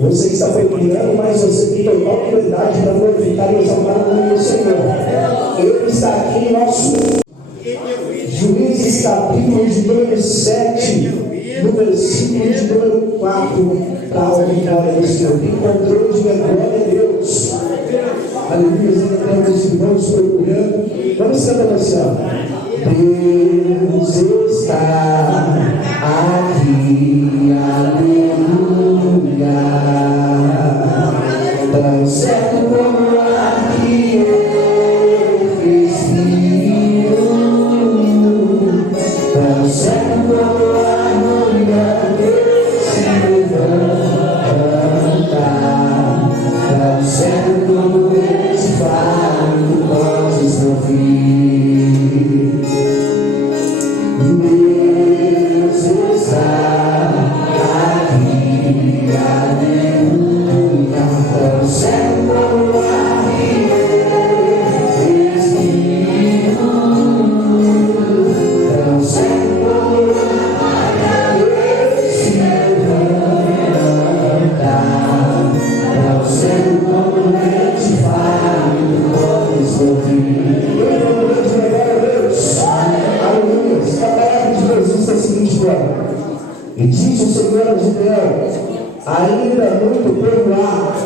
Você está pequenando, mas você tem total liberdade para glorificar e exaltar o nome do Senhor. Ele está aqui em nosso Juízes, capítulo de número 7, no versículo de número 4, para a vitória do Senhor. Encontrou de glória a Deus. Aleluia, ainda temos irmãos procurando. Vamos cantar assim, ó. Deus está aqui, aleluia. Tão certo como aqui eu respiro, tão certo como a manhã se levanta, tão certo como esse faro podes ouvir. E disse o Senhor a Gideão: ainda muito por lá,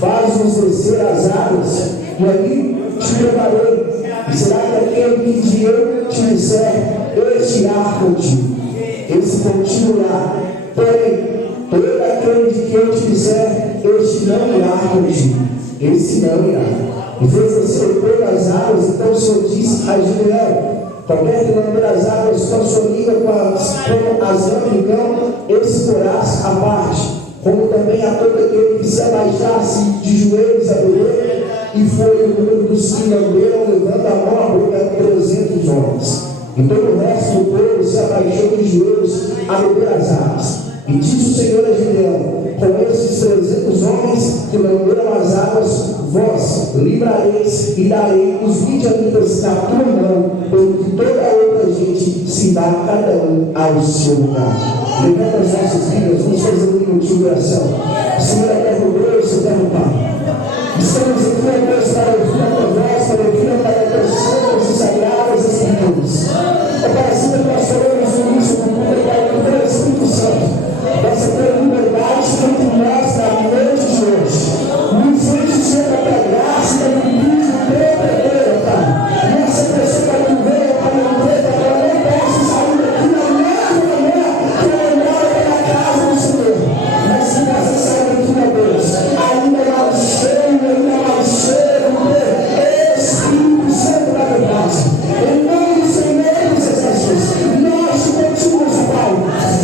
faz-nos descer as águas, e ali te levarei. E será que aquele que eu te disser, este irá contigo, esse continuará. Porém, todo aquele de que eu te disser, este não irá contigo, esse não irá. E fez descer pelas águas. Então o Senhor disse a Gideão: qualquer que lamber as águas com a sua língua, como as lambicão, esse porás à parte, como também a todo aquele que se abaixasse de joelhos a beber. E foi o número dos que lamberam, levando a mão à boca, 300 homens. E todo o resto do povo se abaixou de joelhos a beber as águas. E disse o Senhor a Gideão: com esses 300 homens que lamberam as águas, vós livrareis e darei os midianitas na tua mão, porque toda outra gente se dá cada um ao seu lugar. Levanta as nossas vidas, vamos fazer um minuto de oração. Senhor, eterno Deus, eterno Pai, estamos aqui, ó Deus, para ouvir a tua voz, para ouvir a tua santas e sagradas escrituras. É para sempre que nós oramos no início do mundo, Pai, com o Espírito Santo. Nossa ter liberdade entre nós na noite de hoje. Nos enche da tua graça, da tua luz, do teu poder, Pai. Nossa pessoa para que venha, para não ver, para não possa sair daqui na mesma manhã que eu moro pela casa do Senhor. Mas se nós sairmos aqui, ó Deus, ainda mais cheio, Espírito Santo da verdade. Em nome do Senhor Jesus, nós te pedimos, Pai,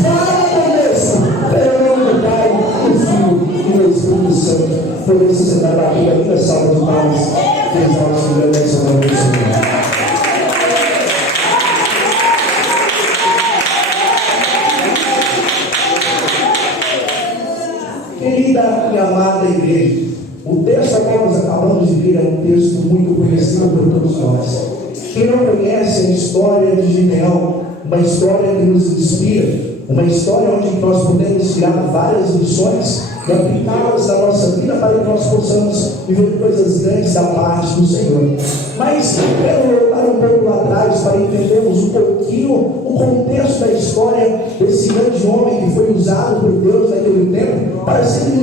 fala conosco, pelo nome do Pai, do Filho e do Espírito Santo. Por isso você dá aqui a minha salva de palmas, que exalte e agradece ao nome do Senhor. Querida e amada igreja, o texto que nós acabamos de ler é um texto muito conhecido Senhor por todos nós. Quem não conhece a história de Gideão, uma história que nos inspira, uma história onde nós podemos tirar várias lições e aplicá-las na nossa vida para que nós possamos viver coisas grandes da parte do Senhor. Mas quero voltar um pouco lá atrás para entendermos um pouquinho o contexto da história desse grande homem que foi usado por Deus naquele tempo para ser um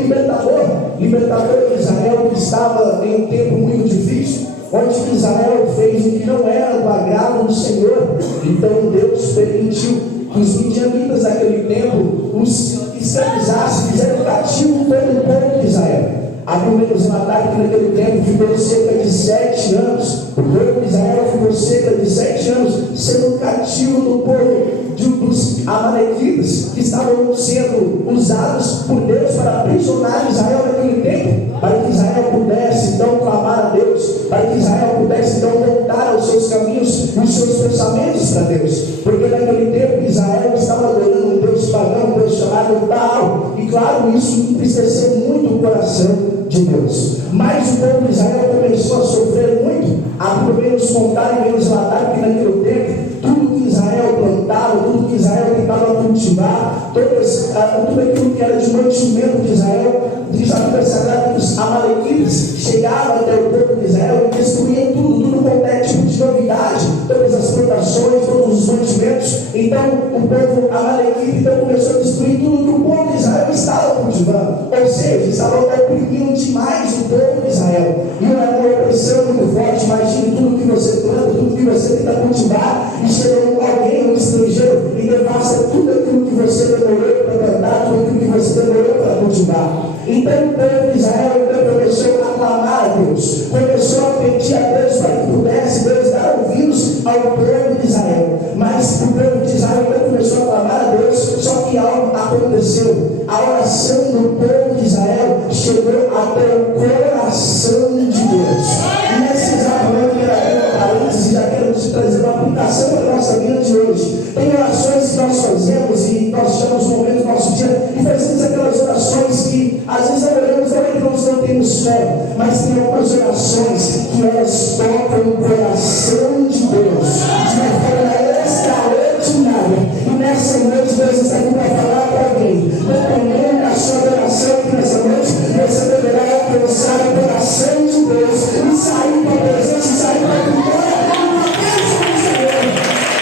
libertador de Israel, que estava em um tempo muito difícil, onde Israel fez o que não era do agrado do Senhor. Então Deus permitiu que os midianitas naquele tempo os escravizassem, fizeram cativo todo o povo de Israel. A primeira relatar que naquele tempo ficou cerca de 7 anos. O povo de Israel ficou cerca de 7 anos sendo cativo do povo dos amalequitas, que estavam sendo usados por Deus para aprisionar Israel naquele tempo, para que Israel pudesse então clamar a Deus, para que Israel pudesse então voltar aos seus caminhos e os seus pensamentos para Deus, porque naquele tempo Israel estava adorando um Deus pagão, um Deus chamado Baal, e claro, isso entristeceu muito o coração de Deus. Mas o povo de Israel começou a sofrer muito, a menos contar e menos relatar que naquele tempo tudo que Israel plantava, tudo que Israel tentava cultivar, tudo aquilo que era de mantimento de Israel, diz a Bíblia Sagrada que os amalequitas chegavam até o povo de Israel e destruíam tudo qualquer tipo de novidade, todas as plantações, todos os mantimentos. Então o povo amalequita então começou a destruir tudo que o povo de Israel estava cultivando, ou seja, estavam oprimindo demais o povo de Israel, e uma opressão muito forte. Imagine tudo que você planta, tudo que você tenta cultivar, e chega alguém, um estrangeiro, e devasta tudo aquilo que você demorou para plantar, tudo aquilo que você demorou para cultivar. Então o povo de Israel então começou a clamar a Deus, começou a pedir a Deus para que pudesse Deus dar ouvidos ao povo de Israel. Mas o povo de Israel então começou a clamar a Deus, só que algo aconteceu. A oração do povo de Israel chegou até o coração de Deus. E nesse exato momento, eu quero abrir um parênteses e já quero te trazer uma aplicação para a nossa vida de hoje. Tem orações que nós fazemos e nós chamamos o momento do nosso dia e fazemos aquelas orações que às vezes oramos, não é que nós não temos fé, mas tem algumas orações que elas tocam o coração de Deus de uma forma extraordinária. E nessa noite Deus está aqui para falar para alguém, dependendo da sua oração, que nessa noite você deverá alcançar o coração de Deus e sair para a presença, sair para a vitória e uma bênção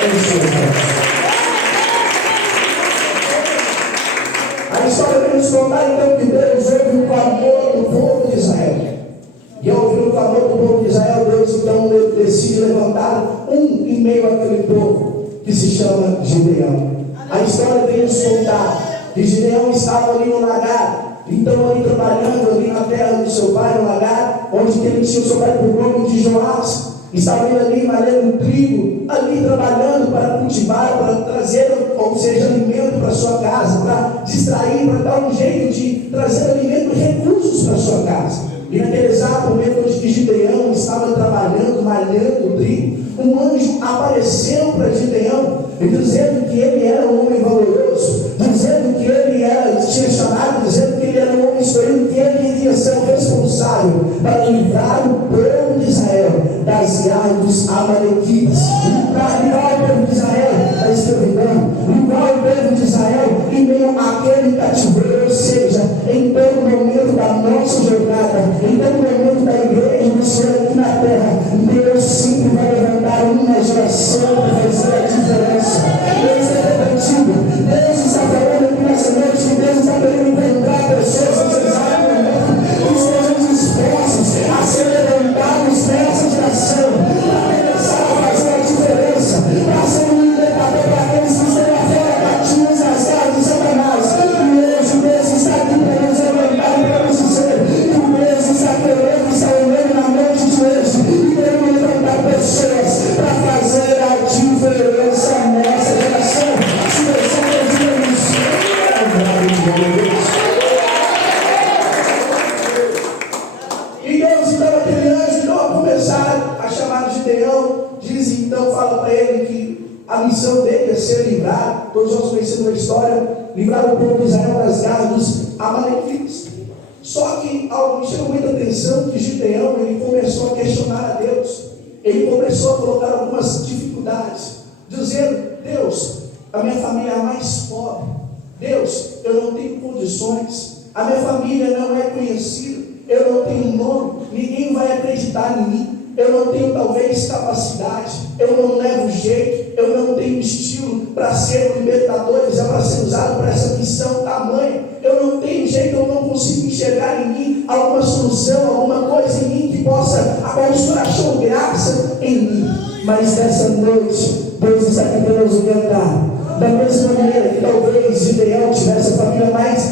do Senhor. A história vai nos contar então que Deus ouve o clamor do povo de Israel. E ao ouvir o clamor do povo de Israel, Deus então decide levantar em meio àquele povo, que se chama Gideão. A história vem nos contar que Gideão estava ali no lagar, então ali trabalhando ali na terra do seu pai, no lagar, onde ele tinha o seu pai por nome de Joás. Estava ele ali malhando trigo, ali trabalhando para cultivar, para trazer, ou seja, alimento para sua casa, para distrair, para dar um jeito de trazer alimento e recursos para sua casa. E naquele exato momento onde que Gideão estava trabalhando, malhando trigo, um anjo apareceu para Gideão, dizendo que ele era um homem valoroso, dizendo que ele tinha chamado, dizendo que ele era um homem escolhido, que ele iria ser o responsável para livrar o povo de Israel das garras dos amalequitas, livrar o povo de Israel da escravidão, livrar o povo de Israel em meio àquele cativeiro. Ou seja, em todo momento da nossa jornada, em todo momento da igreja do Senhor aqui na terra, Deus sempre vai levantar uma geração para fazer a diferença. Deus é contigo. Deus está falando aqui nessa noite que Deus está querendo encontrar pessoas nesse exato momento que estejam dispostas a ser levantados nessa geração para começar a fazer a diferença, para ser um libertador para aqueles que estão lá fora cativos nas garras de Satanás. E hoje Deus está aqui para nos levantar e para nos dizer que Deus está querendo, está olhando na noite de hoje e querendo levantar pessoas para fazer a diferença nessa geração. Se você acredita nisso, e Deus então, aquele anjo, então, a começar a chamar Gideão, diz então, fala para ele que a missão dele é ser livrar, todos nós conhecemos a história, livrar o povo de Israel das garras dos amalequitas. Só que algo me chamou muita atenção, que Gideão ele começou a questionar a Deus. ele começou a colocar algumas dificuldades, dizendo: Deus, a minha família é a mais pobre. Deus, eu não tenho condições. A minha família não é conhecida. Eu não tenho nome. Ninguém vai acreditar em mim. Eu não tenho talvez capacidade. Eu não levo jeito. Eu não tenho estilo para ser um libertador, para ser usado para essa missão tamanha. Eu não tenho jeito. Eu não consigo enxergar em mim alguma solução, alguma coisa em mim que possa achou graça em mim. Mas nessa noite, Deus está aqui para nos orientar. Da mesma maneira que talvez Gideão tivesse a família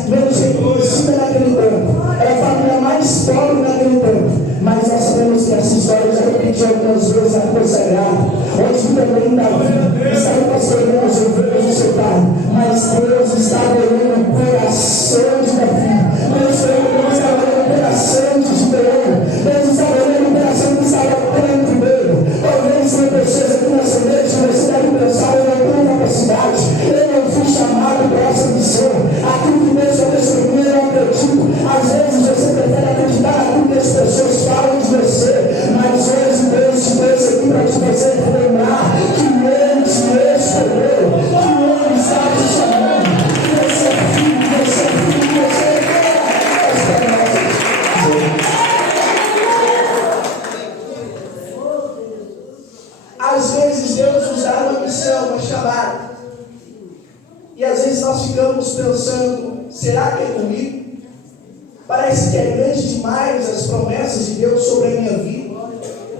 menos reconhecida naquele tempo, era a família mais pobre naquele tempo, mas nós sabemos que essa história já repetiu algumas vezes na Bíblia Sagrada, onde também Davi estava pastoreando as ovelhas do seu pai, mas Deus estava olhando o coração de Davi, Deus estava olhando o coração de Gideão, Deus estava olhando o coração que estava dentro dele. Talvez tenha pessoas aqui nessa noite, você deve pensar: eu não tenho capacidade, eu não fui chamado para essa missão, aquilo que Deus já deixou em mim, eu não acredito. Às vezes você prefere acreditar naquilo que as pessoas falam de você, mas hoje Deus te trouxe aqui para te fazer lembrar que Ele te escolheu, que Ele está te chamando, que você é filho, você é filho, você é filho. Às vezes Deus nos dá uma missão, uma chamada, e às vezes nós ficamos pensando: será que é comigo? Parece que é grande demais as promessas de Deus sobre a minha vida.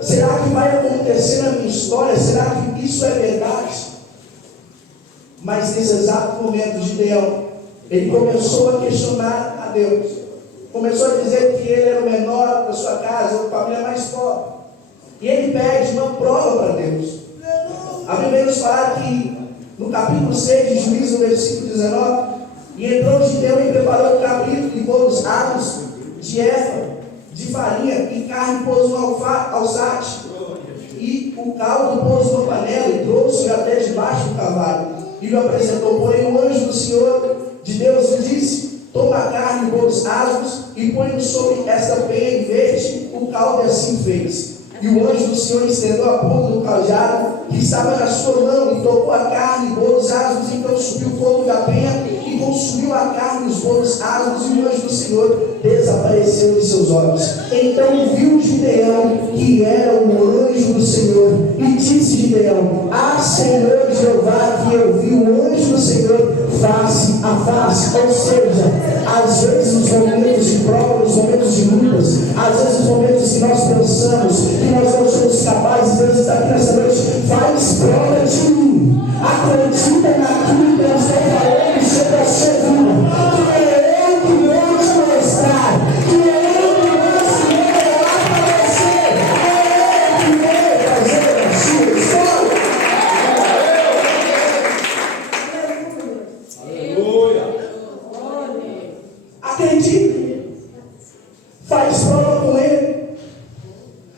Será que vai acontecer na minha história? Será que isso é verdade? Mas nesse exato momento, Gideão, ele começou a questionar a Deus. Começou a dizer que ele era o menor da sua casa, a família mais pobre. E ele pede uma prova para Deus. A Bíblia nos fala que no capítulo 6 de Juízes, no versículo 19: e entrou Gideão e preparou um cabrito e pôs avos de efa, de farinha e carne, pôs um alçate, e o caldo pôs uma panela e trouxe até debaixo do cavalo, e lhe apresentou. Porém o anjo do Senhor de Deus lhe disse: toma a carne, pôs asmos e põe sobre esta penha e verde o caldo. E assim fez. E o anjo do Senhor estendeu a ponta do cajado que estava na sua mão e tocou a carne e pôs os asmos. Então subiu o fogo da penha e consumiu a carne e os bolos asmos, e o anjo do Senhor desapareceu de seus olhos. Então viu Gideão que era o anjo do Senhor, e disse Gideão: ah, Senhor Jeová, que eu vi o anjo do Senhor face a face. Ou seja, às vezes os momentos de prova, os momentos de lutas, às vezes os momentos que nós pensamos que nós não somos capazes, Deus está aqui nessa noite: faz prova de mim, acredita naquilo que eu estou falando sobre a sua vida, que é eu que vou te mostrar, que é eu que vou revelar para você, é eu que vou fazer a sua história. Aleluia! Acredite, faz prova com Ele,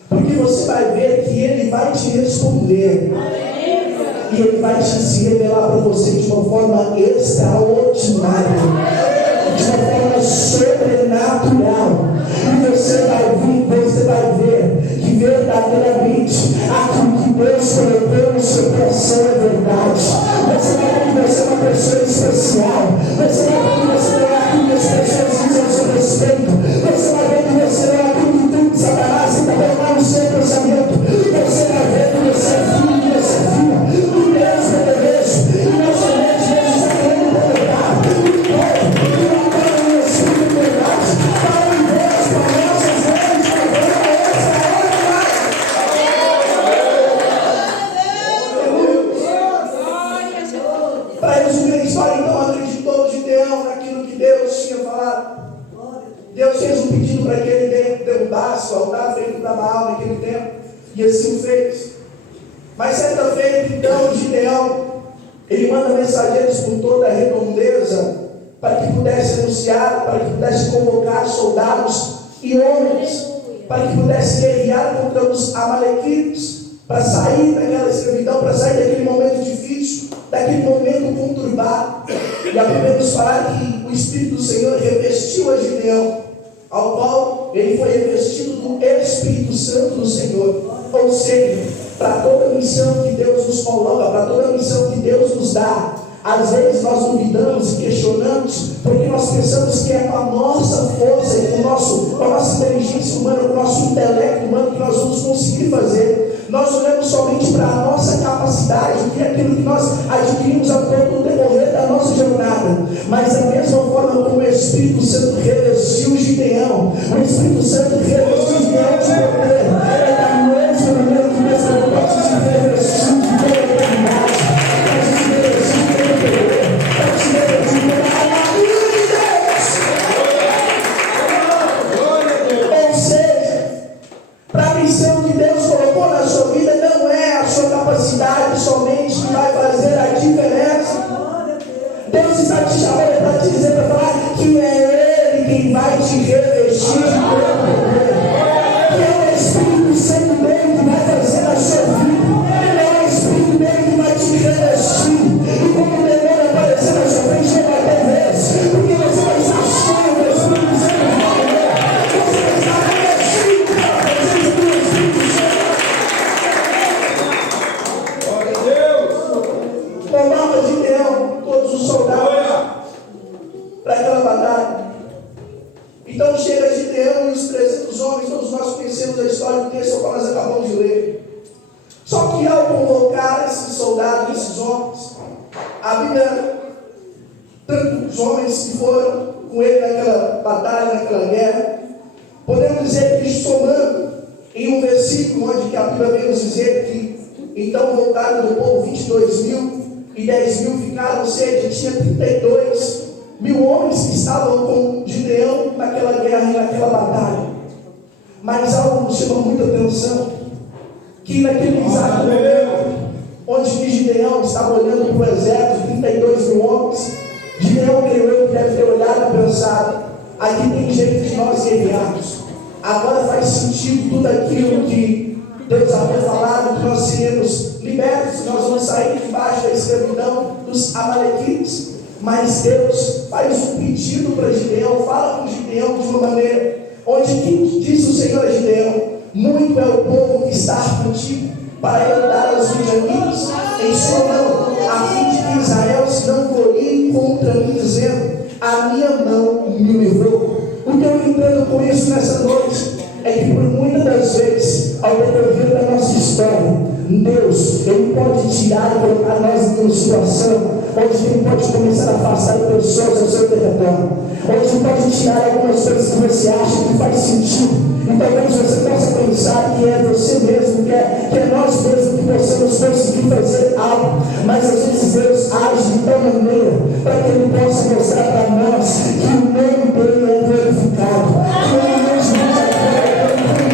porque você vai ver que Ele vai te responder. E Ele vai se revelar para você de uma forma extraordinária, de uma forma sobrenatural. E você vai ver que verdadeiramente aquilo que Deus colocou no seu coração é verdade. Você vai ver que você é uma pessoa especial. Você vai ver que você não é aquilo que as pessoas dizem a seu respeito. Você vai ver que você não é aquilo que tudo Satanás tenta colocar no seu pensamento. Você vai ver que você é filho, que você é filha. Deus é desejo, e não somente Deus está querendo colocar o povo que não tem o Espírito de verdade para o Deus, para nossas leis, para a para resumir a história, então, acreditou Gideão naquilo que Deus tinha falado. Deus fez um pedido para que ele derrubasse o altar feito para Baal naquele tempo, e assim fez. Mas certa feita, então, Gideão, ele manda mensageiros por toda a redondeza, para que pudesse anunciar, para que pudesse convocar soldados e homens, para que pudesse guerrear contra os amalequitas, para sair daquela escravidão, para sair daquele momento difícil, daquele momento conturbado. E a Bíblia nos fala que o Espírito do Senhor revestiu a Gideão, ao qual ele foi revestido do Espírito Santo do Senhor. Ou seja, para toda missão que Deus nos coloca, para toda missão que Deus nos dá, às vezes nós duvidamos e questionamos, porque nós pensamos que é com a nossa força e com a nossa inteligência humana, com o nosso intelecto humano que nós vamos conseguir fazer. Nós olhamos somente para a nossa capacidade, que é aquilo que nós adquirimos ao longo do decorrer da nossa jornada. Mas da mesma forma como o Espírito Santo revestiu Gideão, o Espírito Santo revestiu Gideão de poder, é da mesma maneira que nós podemos se revestir de toda a eternidade. Ou seja, para a missão que Deus colocou na sua vida, não é a sua capacidade somente que vai fazer a diferença. Deus está te chamando para te dizer, para falar que é Ele quem vai te revestir de poder, que é o Espírito Santo dele que vai fazer na sua vida, é o Espírito dele que vai te revestir. E quando o demônio aparecer na sua frente, ele vai ter vez, porque você vai estar cheio do Espírito Santo, você vai estar revestido pela presença do Espírito Santo. Glória a Deus! Tomava Gideão todos os soldados para aquela batalha. Então chega Gideão e os 300 homens, todos nós conhecemos a história do texto que nós acabamos de ler. Só que ao convocar esses soldados, esses homens, a Bíblia, tanto os homens que foram com ele naquela batalha, naquela guerra, podemos dizer que somando em um versículo onde que a Bíblia vem nos dizer que então voltaram do povo 22.000 e 10.000 ficaram, ou seja, tinha 32.000 homens que estavam com Gideão naquela guerra e naquela batalha. Mas algo nos chama muita atenção, que naquele exato momento, onde Gideão estava olhando para o exército, 32.000 homens, Gideão, creio eu, que deve ter olhado e pensado, aqui tem jeito de nós guerrearmos. Agora faz sentido tudo aquilo que Deus havia falado, que nós seremos libertos, nós vamos sair debaixo da escravidão dos amalequitas. Mas Deus faz um pedido para Gideão, fala com Gideão de uma maneira, onde que diz o Senhor a Gideão: muito é o povo que está contigo, para ele dar aos midianitas em sua mão, a fim de que Israel se não glorie contra mim, dizendo: a minha mão me livrou. O que eu entendo com isso nessa noite é que por muitas das vezes, ao decorrer da nossa história, Deus, Ele pode tirar e colocar nós em uma situação onde Ele pode começar a afastar pessoas ao seu território, onde Ele pode tirar algumas coisas que você acha que faz sentido, e talvez você possa pensar que é você mesmo, que é nós mesmos que possamos conseguir fazer algo, mas às vezes Deus age de tal maneira para que Ele possa mostrar para nós que o nome dele é glorificado, que o nome de Deus é glorificado,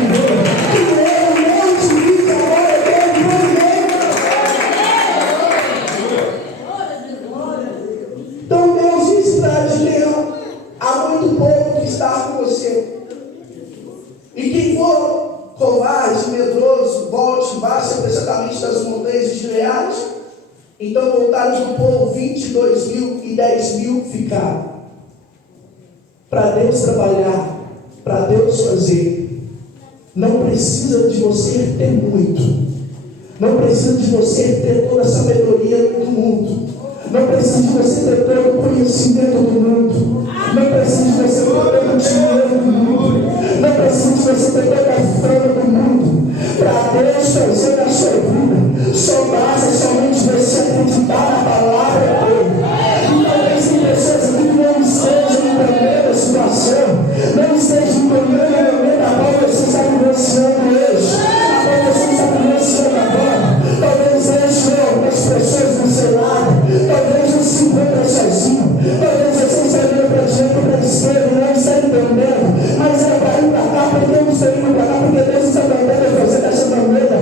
que o nome de Deus é glorificado. Então Deus disse para Gideão: há muito povo que está com você. E quem for covarde, medroso, volte, vá-se apressadamente das montanhas de Gileade. Então voltaram do povo 22.000 e 10.000 ficaram. Para Deus trabalhar, para Deus fazer, não precisa de você ter muito, não precisa de você ter toda a sabedoria do mundo, não precisa de você ter todo o conhecimento do mundo, não precisa de você ter todo o dinheiro do mundo, não precisa de você ter toda a fama do mundo. Para Deus fazer na sua vida, só basta somente você acreditar na palavra dele. E talvez tem pessoas aqui que não estejam entendendo a situação, não estejam entendendo o momento a qual você está vivenciando hoje, a qual você está vivenciando agora. Talvez deixe algumas pessoas do seu lado, talvez você se encontre sozinho, talvez você está olhando para a direita ou para a esquerda e não está entendendo, mas é para ir para cá, porque eu não estou indo para cá, porque Deus está mandando fazer dessa maneira.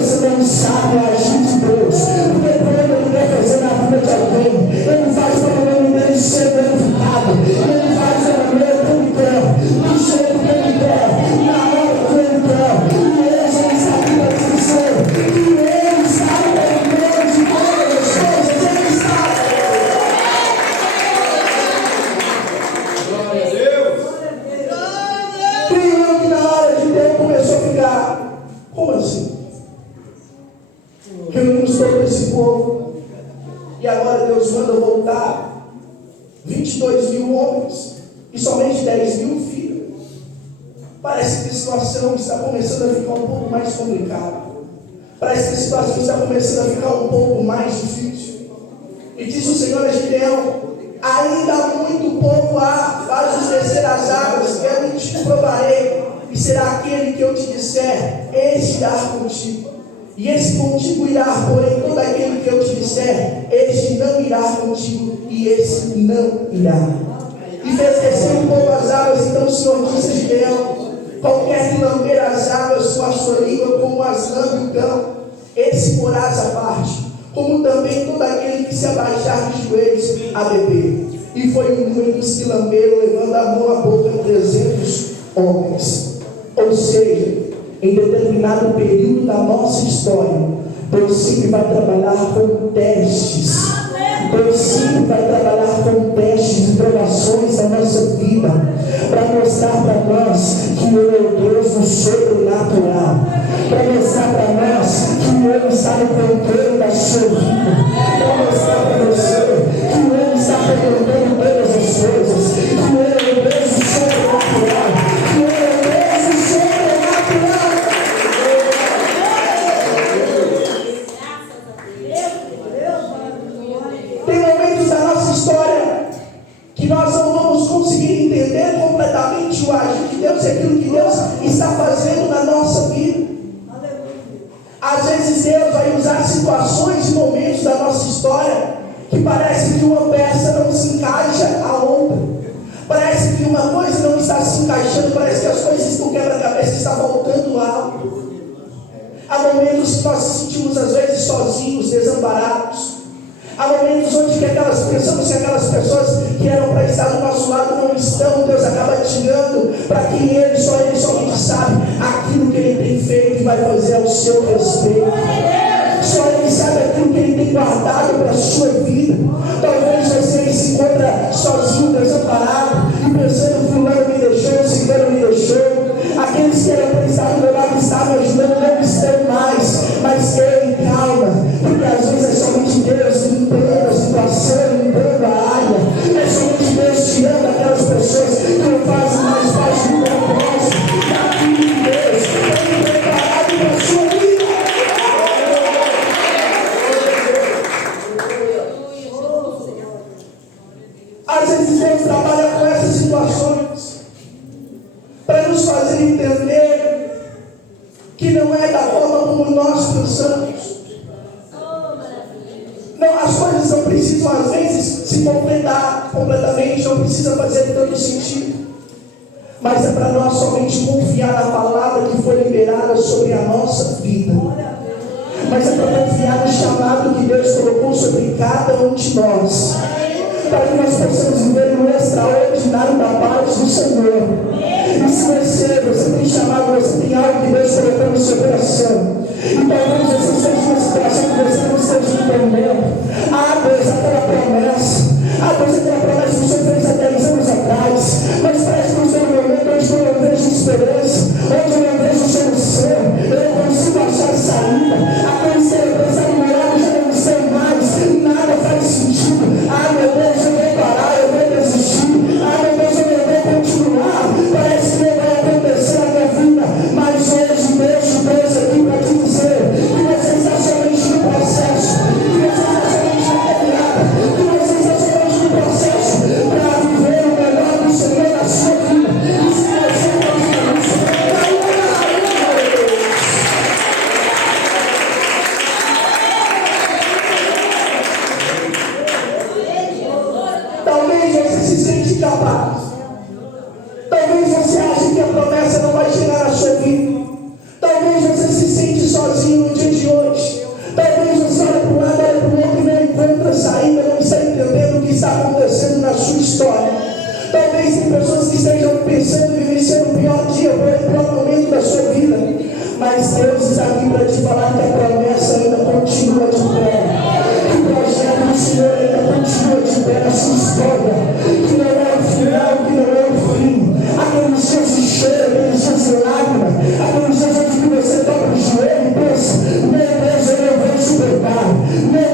Você não sabe a agir de Deus, porque quando Ele quer fazer na vida de alguém, Ele faz para o nome dele ser glorificado, Ele faz da maneira que Ele quer, do jeito que Ele quer, na hora que Ele quer. povo. E agora Deus manda voltar 22 mil homens e somente 10 mil filhos. Parece que a situação está começando a ficar um pouco mais complicada. Parece que a situação está começando a ficar um pouco mais difícil. E diz o Senhor a Gideão: ainda há muito pouco há, faz-os descer as águas, eu em ti provarei, e será aquele que eu te disser, este irá contigo. E esse contigo irá, porém todo aquele que eu te disser, este não irá contigo, e esse não irá. E fez descer um pouco as águas. Então o Senhor disse a Gideão: qualquer que lamber as águas com a sua língua, como as lambe o cão, esse porás à parte, como também todo aquele que se abaixar de joelhos a beber. E foi muitos que lamberam, levando a mão à boca, 300 homens. Ou seja, em determinado período da nossa história, Deus sempre vai trabalhar com testes. Deus sempre vai trabalhar com testes e provações da nossa vida, para mostrar para nós que Ele é o Deus do sobrenatural, para mostrar para nós que Ele está no controle da sua vida, para mostrar para você que Ele está comandando todas as coisas, que Ele é o Deus do sobrenatural, que Ele é o Deus do sobrenatural. Tem momentos da nossa história que nós não vamos conseguir entender completamente o agir de Deus e aquilo que Deus está fazendo na nossa vida. Às vezes Deus vai usar situações e momentos da nossa história que parece que uma peça não se encaixa a outra. Parece que uma coisa não está se encaixando, parece que as coisas estão quebra-cabeça, está faltando algo. Há momentos que nós nos sentimos às vezes sozinhos, desamparados. Há momentos onde pensamos que aquelas pessoas que eram para estar do nosso lado não estão. Deus acaba tirando para que Ele somente sabe aquilo que Ele tem feito e vai fazer ao seu respeito. Só Ele sabe aquilo que Ele tem guardado para a sua vida. Talvez você se encontra sozinho, desamparado, e pensando: fulano me deixou, ciclano me deixou. Aqueles que eram para estar do meu lado estavam ajudando, não estão mais. Mas ei, calma, porque às vezes é somente Deus limpando a situação, limpando a área. É somente Deus tirando aquelas pessoas que não fazem mais parte do propósito daquilo que Deus tem preparado para a sua vida. Às vezes Deus trabalha com essas situações para nos fazer entender que não é da forma como nós pensamos. Não, as coisas não precisam às vezes se completar completamente, não precisa fazer tanto sentido, mas é para nós somente confiar na palavra que foi liberada sobre a nossa vida. Mas é para confiar no chamado que Deus colocou sobre cada um de nós, para que nós possamos viver no extraordinário da paz do Senhor. E se você tem chamado, você tem algo que Deus colocou no seu coração, e talvez você esteja numa situação que você não esteja entendendo. Deus, aquela promessa. Deus, aquela promessa que o Senhor fez há 10 anos atrás. Mas parece que no seu momento, onde eu não vejo esperança, onde eu não vejo solução, eu não consigo achar saída. Aqueles que eram pensados no lado já não estão mais. Nada faz sentido. Meu Deus, eu vou parar, eu vou desistir. Meu Deus, eu não vou continuar. Parece que não vai acontecer na minha vida. Mas hoje Deus aqui para te dizer que você está somente no processo, que você está somente na caminhada, que você está somente no processo para viver o melhor do Senhor na sua vida. E se você não isso, talvez você se sente incapaz. Talvez você ache que a promessa não vai chegar na sua vida. Talvez você se sente sozinho no dia de hoje. Talvez você olhe para um lado, olhe para o outro e não encontra saída, não está entendendo o que está acontecendo na sua história. Talvez tem pessoas que estejam pensando em vivenciar o pior dia, o pior momento da sua vida. Mas Deus está aqui para te falar que a promessa ainda continua de pé. Que o projeto do Senhor ainda continua de pé na sua história. Que não é o final, que não é o fim. Aqueles dias de choro, aqueles dias de lágrimas, aqueles dias onde você toca o joelho e pensa: meu Deus, eu não vejo o preparo. Meu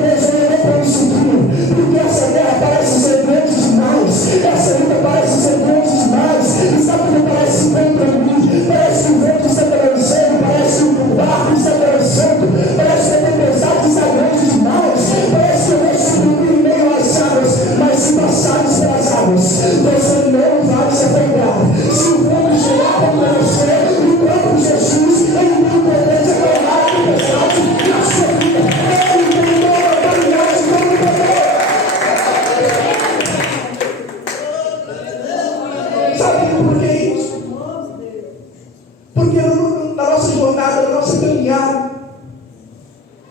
barco está dançando, parece que a tempestade está grande demais, parece que eu vou subir em meio às águas, mas se passares pelas águas, você não vai se afogar. Se o vento chegar contra você, o próprio Jesus, ele tem poder de acalmar a tempestade na sua vida. Ele tem toda a autoridade e todo o poder. Sabe por que isso? Porque na nossa jornada, na nossa caminhada,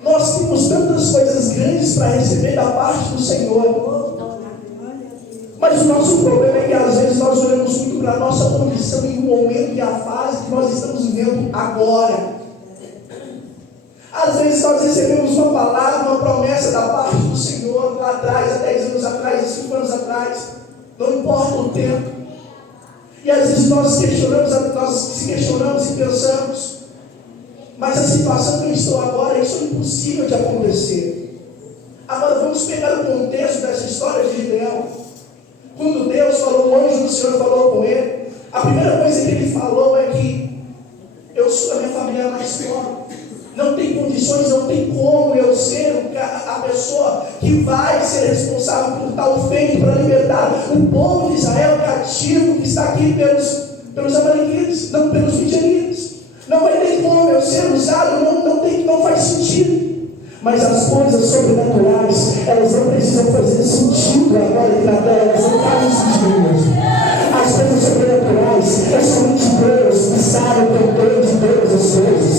nós temos tantas coisas grandes para receber da parte do Senhor. Mas o nosso problema é que às vezes nós olhamos muito para a nossa condição e o momento e a fase que nós estamos vivendo agora. Às vezes nós recebemos uma palavra, uma promessa da parte do Senhor lá atrás, há 10 anos atrás, há 5 anos atrás, não importa o tempo. E às vezes nós se questionamos e pensamos, mas a situação que eu estou agora, isso é impossível de acontecer. Agora vamos pegar o contexto dessa história de Gideão. Quando Deus falou, o anjo do Senhor falou com ele, a primeira coisa que ele falou é que eu sou a minha família mais forte. Não tem condições, não tem como eu ser a pessoa que vai ser responsável por tal feito para libertar o povo de Israel cativo que está aqui pelos amalequitas, não pelos midianitas. Não vai ter como eu ser usado, não faz sentido. Mas as coisas sobrenaturais, elas não precisam fazer sentido agora aqui na terra, elas não fazem sentido mesmo. As coisas sobrenaturais, é somente Deus que sabe o controle de todas as coisas.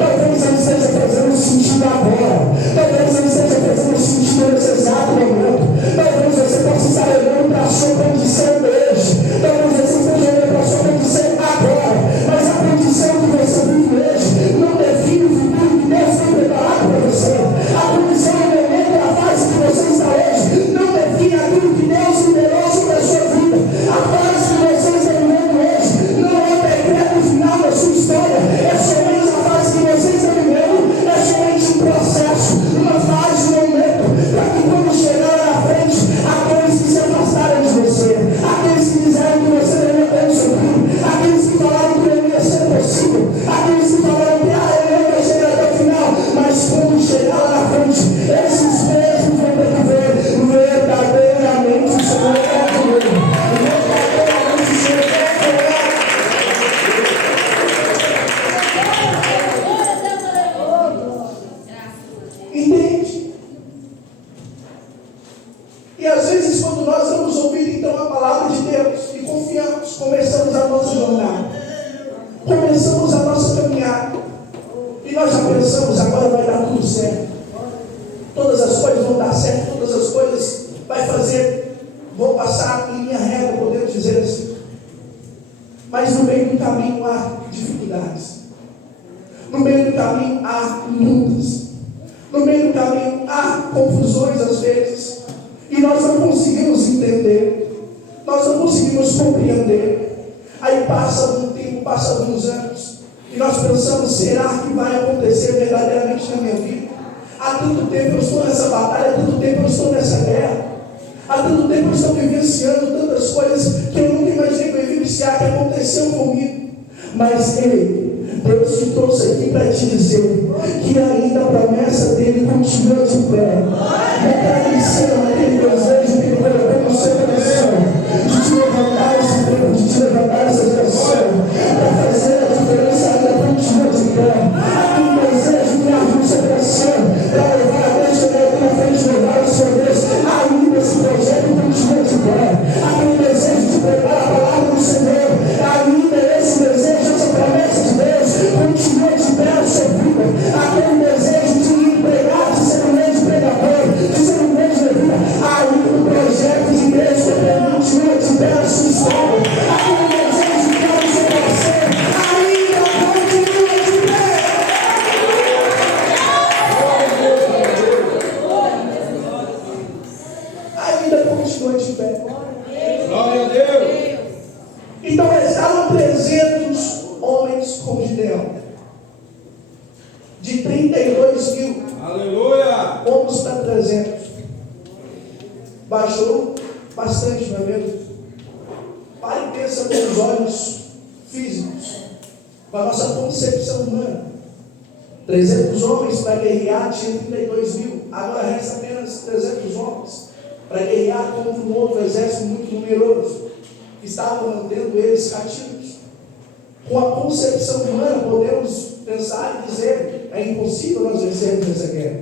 Talvez não esteja fazendo sentido agora, talvez não esteja fazendo sentido nesse exato momento, talvez você possa estar olhando para a sua condição hoje, talvez você esteja olhando para a sua condição agora, mas a condição que você vive hoje não define o futuro que Deus tem preparado para você. A condição, o momento e a fase que você está hoje não define aquilo que Deus liberou sobre a sua vida. A fase que você está vivendo hoje não é o decreto final da sua história, é somente a fase que você está vivendo, é somente um processo, uma fase, um momento, para que quando chegar lá na frente, aqueles que se afastaram de você, aqueles que disseram que você não ia ter sofrido, aqueles que falaram que não ia ser possível, aqueles que falaram que eu não ia chegar até o final, mas quando chegar lá na frente, esses mesmos vão ter que ver verdadeiramente o Senhor é comigo. Verdadeiramente o Senhor é comigo. Entende? E às vezes quando nós vamos ouvir então a palavra de Deus e confiamos, começamos a nossa jornada, começamos a nossa caminhada, e nós já pensamos, agora vai dar tudo certo, todas as coisas vão dar certo, todas as coisas vão passar em linha reta, podemos dizer assim. Mas no meio do caminho há dificuldades, no meio do caminho há lutas, no meio do caminho há confusões às vezes, e nós não conseguimos entender, nós não conseguimos compreender. Aí passa algum tempo, passa alguns anos, e nós pensamos, será que vai acontecer verdadeiramente na minha vida? Há tanto tempo eu estou nessa batalha, há tanto tempo eu estou nessa guerra, há tanto tempo eu estou vivenciando tantas coisas que eu nunca imaginei vivenciar, que aconteceu comigo. Mas Deus te trouxe aqui para te dizer que ainda a promessa dele continua de pé. Reconhecendo aquele desejo que ele colocou no seu coração, de te levantar esse tempo, de te levantar essa geração, para fazer a diferença, ainda continua de pé. Aquele desejo que arde no seu coração, para levar a Deus na frente, levar o seu Deus, ainda esse projeto continua de pé. Aquele desejo de pregar a palavra do Senhor, ainda esse desejo, essa promessa de Deus, continua de pé na sua vida. Aquele desejo de pregar, de ser um grande pregador, de ser um grande levita, ainda o projeto de Deus continua de pé na sua história. Aquele desejo de Deus no seu coração, ainda continua de pé. Ainda continua de pé. Glória a Deus. Então estavam 300 homens com Gideão, de 32 mil, Aleluia. fomos para 300, baixou bastante, não é mesmo? Pare e pensa com os olhos físicos, com a nossa concepção humana. 300 homens para guerrear, tinha 32 mil. Agora resta apenas 300 homens para guerrear contra um outro exército muito numeroso, que estava mantendo eles cativos. Com a concepção humana, podemos pensar e dizer: é impossível nós vencermos essa guerra.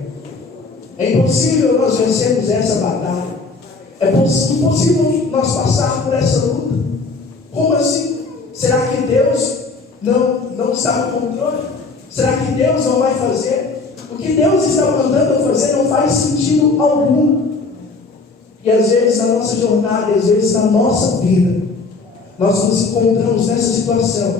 É impossível nós vencermos essa batalha. É impossível nós passarmos por essa luta. Como assim? Será que Deus não está no controle? Será que Deus não vai fazer? O que Deus está mandando eu fazer não faz sentido algum. E às vezes na nossa jornada, às vezes na nossa vida, nós nos encontramos nessa situação,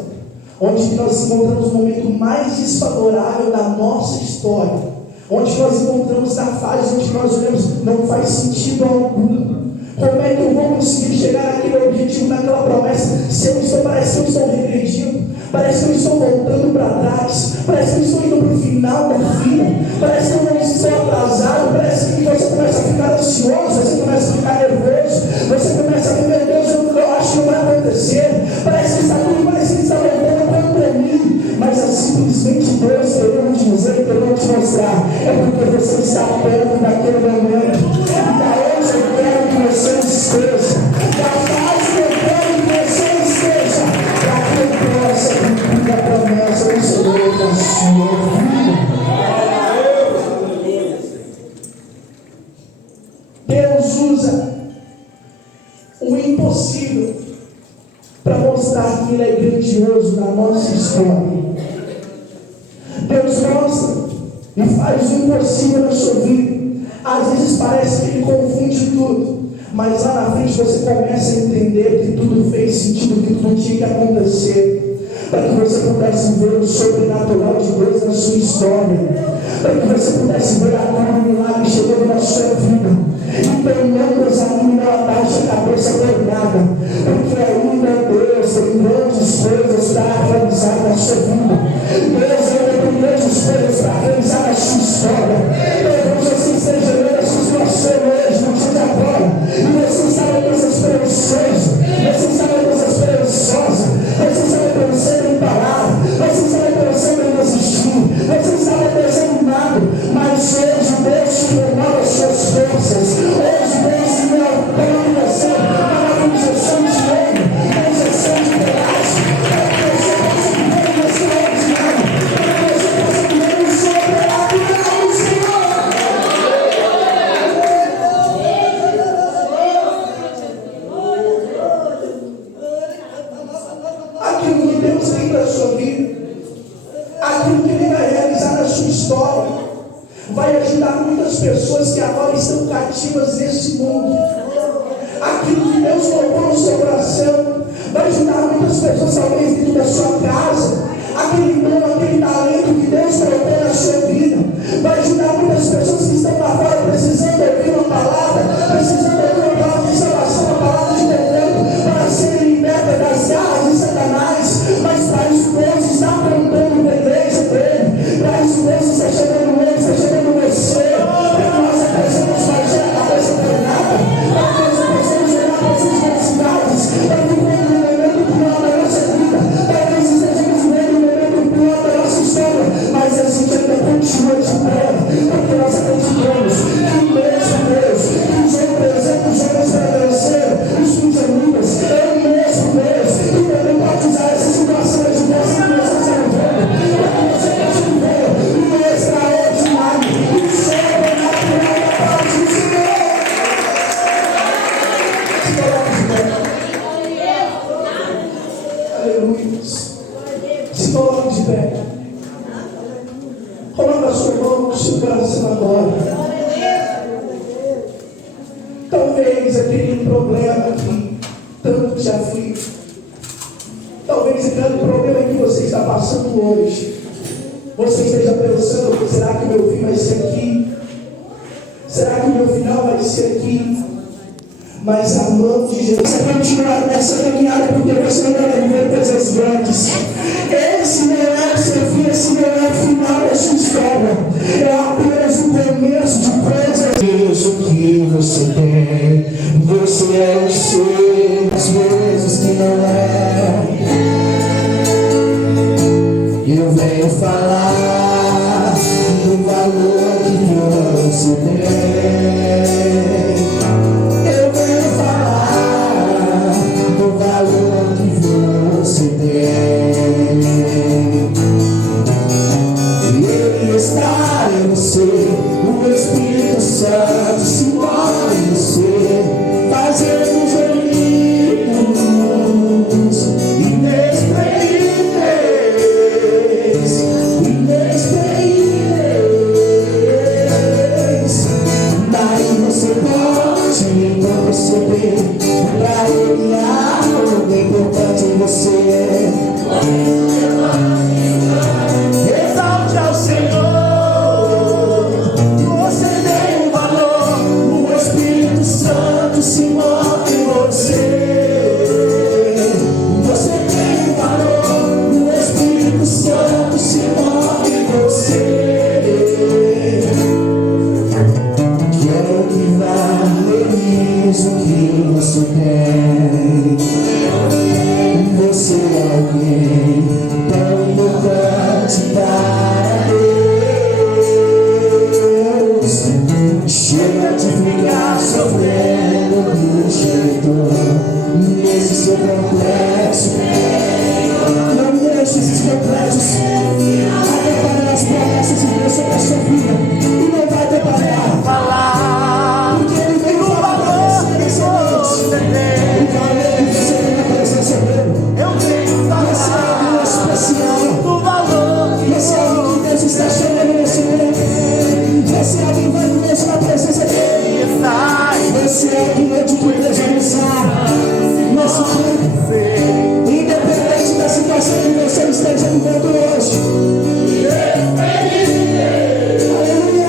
onde nós encontramos o momento mais desfavorável da nossa história, onde nós encontramos na fase onde nós olhamos, não faz sentido algum. Como é que eu vou conseguir chegar naquele objetivo, naquela promessa, parece que eu estou regredindo, parece que eu estou voltando para trás, parece que eu estou indo para o final da fila, parece que eu não estou atrasado, parece que você começa a ficar ansioso, você começa a ficar nervoso, você começa a dizer: meu Deus, eu acho que não vai acontecer, parece que está voltando contra mim. Mas é simplesmente Deus querendo te dizer, querendo te mostrar, é porque você está perto daquele momento, e da onde eu quero que você esteja, da fase que eu quero que você esteja, para que eu possa cumprir a promessa do Senhor da sua vida. Deus usa o impossível para mostrar que Ele é grandioso na nossa história. Deus mostra e faz o impossível na sua vida. Às vezes parece que Ele confunde tudo, mas lá na frente você começa a entender que tudo fez sentido, que tudo tinha que acontecer, para que você pudesse ver o sobrenatural de Deus na sua história, para que você pudesse ver a cura do milagre chegando na sua vida. Então não desanime, não abaixe a cabeça por nada, porque ainda Deus tem grandes coisas para realizar na sua vida. Deus ainda tem grandes coisas para realizar na sua história. Talvez você esteja vendo a sua situação hoje, no dia de agora, e você estava desesperançoso, você estava desesperançosa, você estava pensando em parar, você estava pensando em desistir, você estava desanimado, mas hoje Deus te renova as suas forças. Hoje Deus te dá você uma injeção de ânimo, uma injeção de coragem, para que você possa viver nesse ordinário, para que você possa viver no sobrenatural do Senhor. Aquilo que Deus tem para a sua vida, aquilo que Ele vai realizar na sua história, vai ajudar muitas pessoas que agora estão cativas nesse mundo. Aquilo que Deus colocou no seu coração vai ajudar muitas pessoas, talvez dentro da sua casa. Aquele dom, aquele talento que Deus colocou na sua vida vai ajudar muitas pessoas que estão lá fora precisando ouvir uma palavra, precisando ouvir uma palavra de salvação, uma palavra de conforto, para serem libertas das garras de Satanás. Mas para isso Deus está apontando para a igreja dele, para isso Deus está chamando ele, está chamando você, para que nós possamos baixar a cabeça por nada, para que nós possamos olhar para essas necessidades, para que quando o momento pior da nossa vida, talvez estejamos vivendo o momento pior da nossa história, mas a gente ainda continua de pé, porque nós acreditamos que o mesmo Deus que usou 300 homens para vencer os midianitas é o mesmo Deus que também pode usar essa situação de Deus que você está vivendo, para que você possa viver o extraordinário, o sobrenatural da parte do Senhor. Se coloque de pé. Aleluia. Se coloque de pé. Coloque a sua mão no seu coração agora. Talvez aquele problema que tanto te aflige, talvez aquele problema que você está passando hoje, você esteja pensando: será que o meu fim vai ser aqui? Será que o meu final vai ser aqui? Mas a mão de Jesus vai continuar nessa caminhada, porque você ainda vai viver coisas grandes. Esse não é o seu fim, esse não é o final da sua história, é apenas o começo de coisas. Deus, o que você tem, você é o seu, às vezes que não é. Eu venho falar está em você, o Espírito Santo se move em você, fazendo gemidos inexprimíveis, inexprimíveis. Daí você pode então perceber pra ele algo importante em você. Exalte ao Senhor, você tem um valor, o Espírito Santo se move em você. Você tem um valor, o Espírito Santo se move em você. Quero que valorize o que você tem. Você é alguém tão importante para Deus. Chega de ficar sofrendo do jeito nesse seu complexo. Não deixe esses complexos atrapalhar as promessas de Deus sobre a sua vida. E não vai atrapalhar falar, porque Ele vem falar pra você nessa noite. O valor que você tem na presença dele. Esse é algo especial. Esse é algo que Deus está chamando nesse momento. Esse é algo que vai mesmo na presença dele. Esse é algo que Deus vai usar nosso corpo, independente da situação que você esteja vivendo hoje. Aleluia.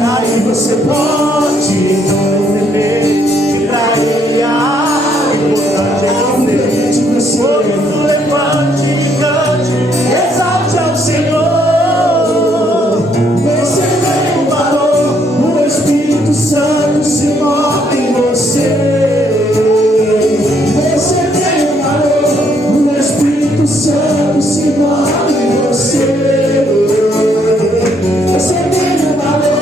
Aí você pode entender que pra ele há importante é você. Por isso levante e cante, exalte ao Senhor. Você tem um valor, o Espírito Santo se move em você. Você tem um valor, o Espírito Santo se move em você. Você tem um valor,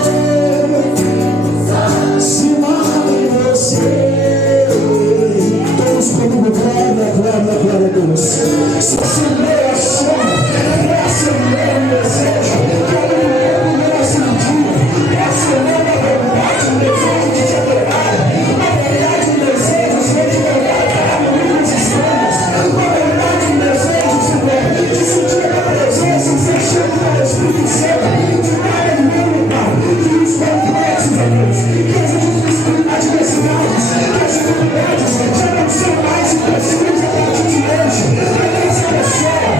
se move em você. Todos comigo, glória, glória, glória a Deus. Se você meia chama, esse é o meu desejo. Quero viver esse dia. Essa é a minha verdade, o desejo de te adorar. A verdade, o desejo de te adorar no meio dos estranhos. A verdade, o desejo, Senhor, de sentir a presença, ser cheio do Espírito Santo. De nada de mim, Pai, que os complexos, ó Deus, que as dificuldades desse mal, que as dificuldades já não são mais impossíveis a partir de hoje. Essa pessoa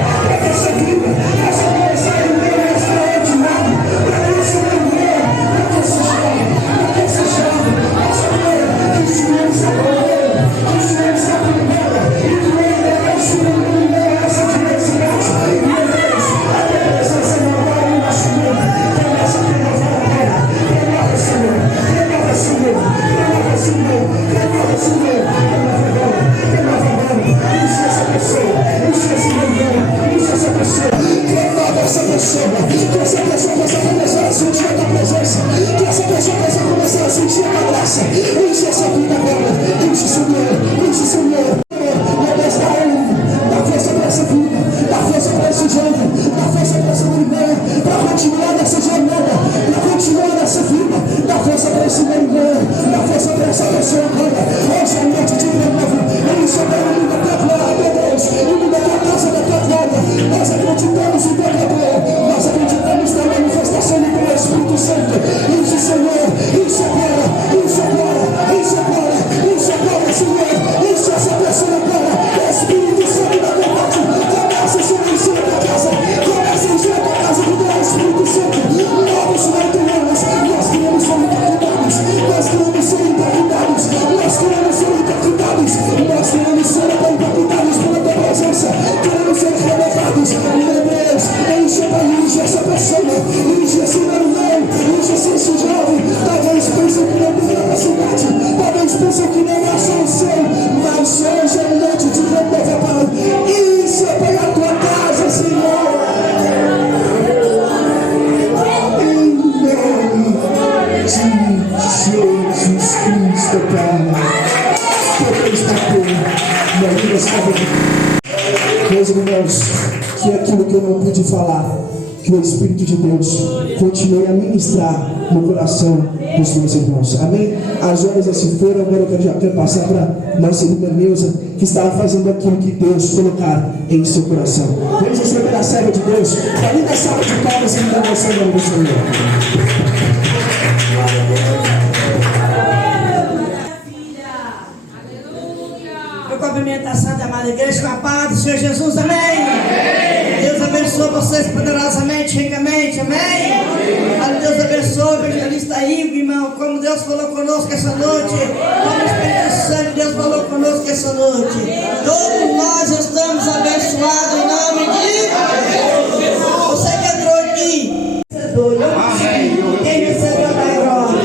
Meus irmãos, que aquilo que eu não pude falar, que o Espírito de Deus continue a ministrar no coração dos meus irmãos. Amém? As horas já se foram, agora eu já quero passar para nossa irmã Neuza, que estava fazendo aquilo que Deus colocar em seu coração. Vamos receber a serva de Deus. Uma linda salva de palmas e linda emoção no nome do Senhor. Eu cumprimento a Santa Amada Igreja com a paz do Senhor Jesus, amém? Deus abençoe vocês poderosamente, ricamente, amém? Deus abençoe o evangelista Igor, irmão, como Deus falou conosco essa noite, como o Espírito Santo de Deus falou conosco essa noite. Todos nós estamos abençoados em nome de Jesus. Você que entrou aqui, quem recebeu da glória?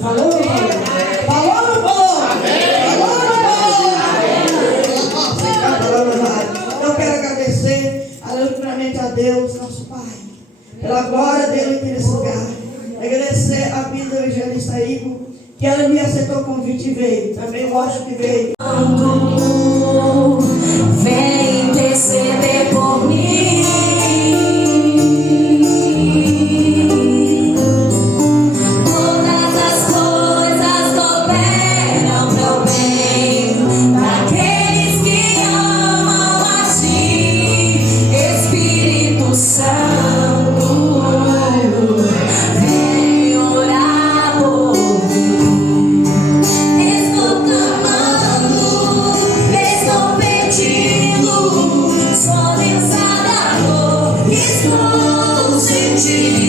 Falou? Eu quero agradecer, primeiramente a Deus, nosso Pai, pela glória dele aqui nesse lugar. Agradecer a vida do evangelista Igor, que ela me aceitou o convite e veio. Também eu acho que veio. Vem interceder por mim. Estou sentindo.